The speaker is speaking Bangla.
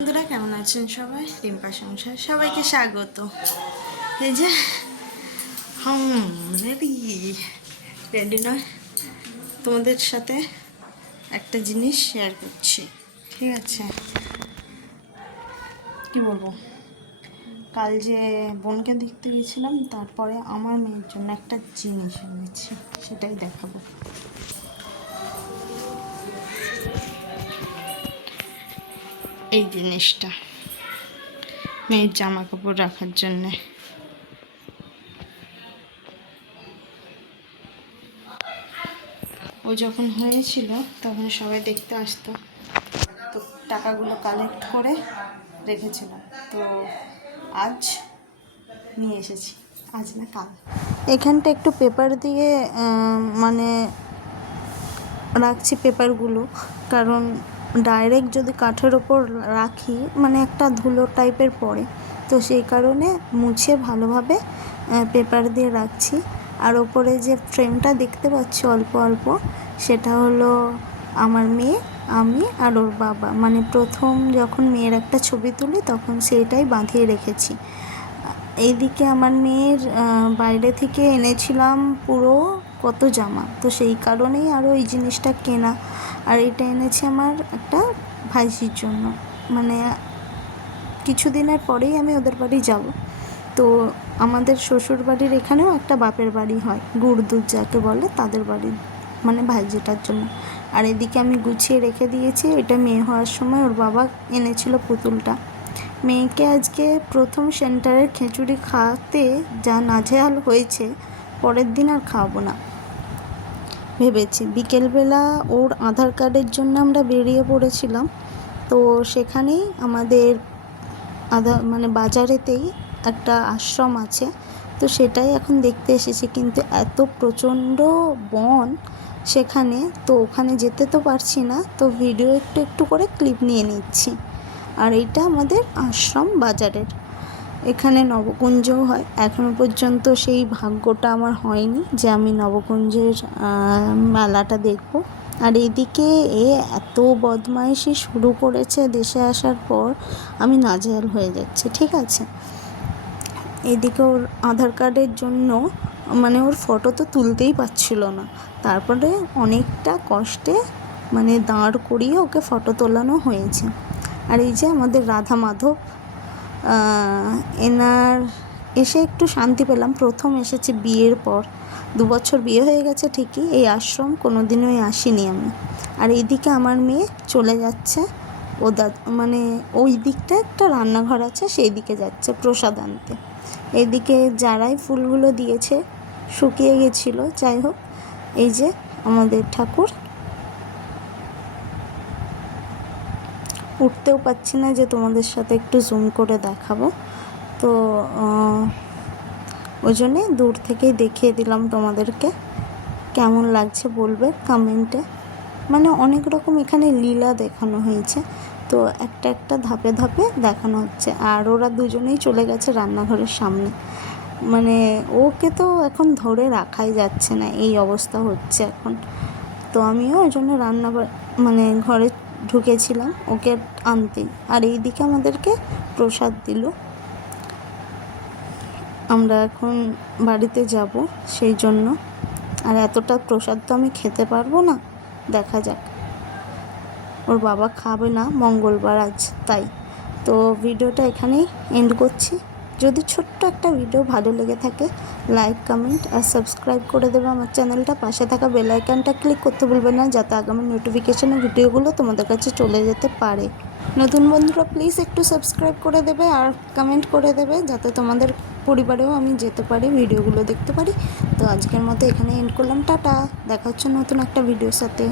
বন্ধুরা কেমন আছেন সবাই? রিম্পা সংসার সবাইকে স্বাগত। এই যে রেডি রেডি নয়, তোমাদের সাথে একটা জিনিস শেয়ার করছি, ঠিক আছে? কি বলবো, কাল যে বোনকে দেখতে গেছিলাম, তারপরে আমার মেয়ের জন্য একটা জিনিস এনেছি, সেটাই দেখাবো। এই জিনিসটা মেয়ের জামা কাপড় রাখার জন্যে। ও যখন হয়েছিল তখন সবাই দেখতে আসতো, তো টাকাগুলো কালেক্ট করে রেখেছিলাম, তো আজ নিয়ে এসেছি। আজ না কাল। এখানটা একটু পেপার দিয়ে মানে রাখছি পেপারগুলো, কারণ ডাইরেক্ট যদি কাঠের ওপর রাখি মানে একটা ধুলো টাইপের পড়ে, তো সেই কারণে মুছে ভালোভাবে পেপার দিয়ে রাখছি। আর ওপরে যে ফ্রেমটা দেখতে পাচ্ছি অল্প অল্প, সেটা হলো আমার মেয়ে, আমি আর ওর বাবা, মানে প্রথম যখন মেয়ের একটা ছবি তুলি তখন সেইটাই বাঁধিয়ে রেখেছি। এইদিকে আমার মেয়ের বাইরে থেকে এনেছিলাম পুরো কত জামা, তো সেই কারণেই আরও এই জিনিসটা কেনা। আর এটা এনেছি আমার একটা ভাইঝির জন্য, মানে কিছুদিনের পরেই আমি ওদের বাড়ি যাব। তো আমাদের শ্বশুর বাড়ির এখানেও একটা বাপের বাড়ি হয়, গুড়দুধ যাকে বলে, তাদের বাড়ি, মানে ভাইঝিটার জন্য। আর এদিকে আমি গুছিয়ে রেখে দিয়েছি, এটা মেয়ে হওয়ার সময় ওর বাবা এনেছিল পুতুলটা। মেয়েকে আজকে প্রথম সেন্টারের খিচুড়ি খাওয়াতে যা নাজেহাল হয়েছে, পরের দিন আর খাওয়াবো না ভেবেছি। বিকেলবেলা ওর আধার কার্ডের জন্য আমরা বেরিয়ে পড়েছিলাম, তো সেখানেই আমাদের মানে বাজারেতেই একটা আশ্রম আছে, তো সেটাই এখন দেখতে এসেছি। কিন্তু এত প্রচণ্ড বন সেখানে, তো ওখানে যেতে তো পারছি না, তো ভিডিও একটু একটু করে ক্লিপ নিয়ে নিচ্ছি। আর এইটা আমাদের আশ্রম বাজারের, এখানে নবকুঞ্জও হয়। এখনও পর্যন্ত সেই ভাগ্যটা আমার হয়নি যে আমি নবকুঞ্জের মেলাটা দেখব। আর এদিকে এত বদমাইশি শুরু করেছে দেশে আসার পর, আমি নাজেহাল হয়ে যাচ্ছি, ঠিক আছে? এদিকে ওর আধার কার্ডের জন্য মানে ওর ফটো তো তুলতেই পারছিল না, তারপরে অনেকটা কষ্টে মানে দাঁড় করিয়ে ওকে ফটো তোলানো হয়েছে। আর এই যে আমাদের রাধা মাধব, এনার এসে একটু শান্তি পেলাম। প্রথম এসেছি বিয়ের পর, 2 বছর বিয়ে হয়ে গেছে ঠিকই, এই আশ্রম কোনো দিনই আসিনি আমি। আর এইদিকে আমার মেয়ে চলে যাচ্ছে, ও মানে ওই দিকটা একটা রান্নাঘর আছে, সেই দিকে যাচ্ছে প্রসাদ আনতে। এদিকে যারাই ফুলগুলো দিয়েছে শুকিয়ে গেছিলো, যাই হোক। এই যে আমাদের ঠাকুর, উঠতেও পাচ্ছি না যে তোমাদের সাথে একটু জুম করে দেখাবো, তো ওই জন্যে দূর থেকেই দেখিয়ে দিলাম তোমাদেরকে। কেমন লাগছে বলবে কমেন্টে। মানে অনেক রকম এখানে লীলা দেখানো হয়েছে, তো একটা একটা ধাপে ধাপে দেখানো হচ্ছে। আর ওরা দুজনেই চলে গেছে রান্নাঘরের সামনে, মানে ওকে তো এখন ধরে রাখাই যাচ্ছে না, এই অবস্থা হচ্ছে এখন। তো আমিও ওই জন্য মানে ঘরে ঢুকেছিলাম ওকে আনতে। আর এইদিকে আমাদেরকে প্রসাদ দিল, আমরা এখন বাড়িতে যাব সেই জন্য। আর এতটা প্রসাদ তো আমি খেতে পারবো না, দেখা যাক। ওর বাবা খাবে না মঙ্গলবার আজ, তাই। তো ভিডিওটা এখানেই এন্ড করছি। যদি ছোট্ট একটা ভিডিও ভালো লেগে থাকে, লাইক, কমেন্ট আর সাবস্ক্রাইব করে দেবে আমার চ্যানেলটা। পাশে থাকা বেল আইকনটা ক্লিক করতে ভুলবে না, যাতে আগামী নোটিফিকেশনের ভিডিওগুলো তোমাদের কাছে চলে যেতে পারে। নতুন বন্ধুরা প্লিজ একটু সাবস্ক্রাইব করে দেবে আর কমেন্ট করে দেবে, যাতে তোমাদের পরিবারেও আমি যেতে পারি, ভিডিওগুলো দেখতে পারি। তো আজকের মতো এখানে এন্ড করলাম, টাটা। দেখা হচ্ছে নতুন একটা ভিডিওর সাথে।